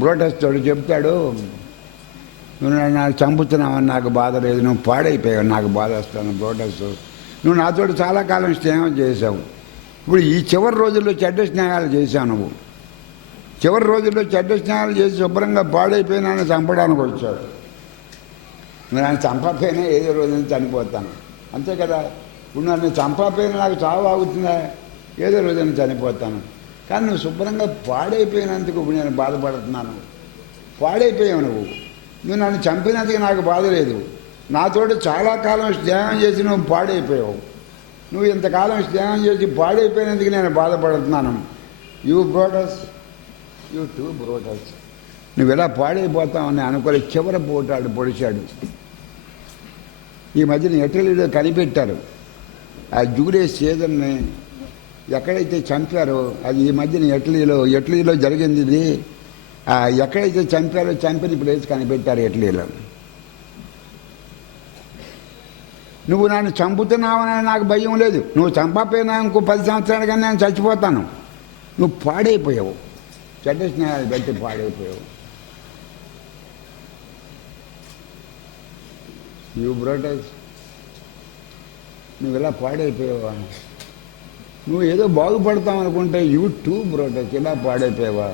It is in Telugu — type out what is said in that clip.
బ్రోటస్తోడు చెప్తాడు, నువ్వు నాకు చంపుతున్నావని నాకు బాధ లేదు, నువ్వు పాడైపోయావు, నాకు బాధ వస్తాను. బ్రోటస్, నువ్వు నాతో చాలా కాలం స్నేహం చేసావు, ఇప్పుడు ఈ చివరి రోజుల్లో చెడ్డ స్నేహాలు చేశావు. నువ్వు చివరి రోజుల్లో చెడ్డ స్నేహాలు చేసి శుభ్రంగా పాడైపోయినా చంపడానికి వచ్చాడు. నేను ఆయన చంపకపోయినా ఏదో రోజున చనిపోతాను, అంతే కదా. ఇప్పుడు నన్ను చంపకపోయినా నాకు చావు ఆగుతుందా, ఏదో రోజున చనిపోతాను. కానీ నువ్వు శుభ్రంగా పాడైపోయినందుకు ఇప్పుడు నేను బాధపడుతున్నాను. పాడైపోయావు నువ్వు నన్ను చంపినందుకు నాకు బాధ లేదు. నాతోటి చాలా కాలం స్నేహం చేసి నువ్వు పాడైపోయావు. నువ్వు ఇంతకాలం స్నేహం చేసి పాడైపోయినందుకు నేను బాధపడుతున్నాను. You Brutus, you two Brutus. నువ్వు ఇలా పాడైపోతావని అనుకోలే. చివరి పోటాడు పొడిచాడు. ఈ మధ్యన ఇటలీలో కనిపెట్టారు ఆ జూలియస్ సీజర్ని ఎక్కడైతే చంపారో అది ఈ మధ్యన ఇటలీలో జరిగింది ఇది. ఎక్కడైతే చంపారో చంపిన ప్లేస్ కనిపెట్టారు ఇటలీలో. నువ్వు నన్ను చంపుతున్నావని నాకు భయం లేదు. నువ్వు చంపకపోయినా ఇంకో 10 సంవత్సరాలు కానీ నేను చచ్చిపోతాను. నువ్వు పాడైపోయావు, చెడ్డ స్నేహాలు పెట్టి పాడైపోయావు. యూ బ్రోటస్, నువ్వు ఇలా పాడైపోయావా? నువ్వు ఏదో బాగుపడతావు అనుకుంటే యూ టూ బ్రోటస్, ఇలా పాడైపోయావా?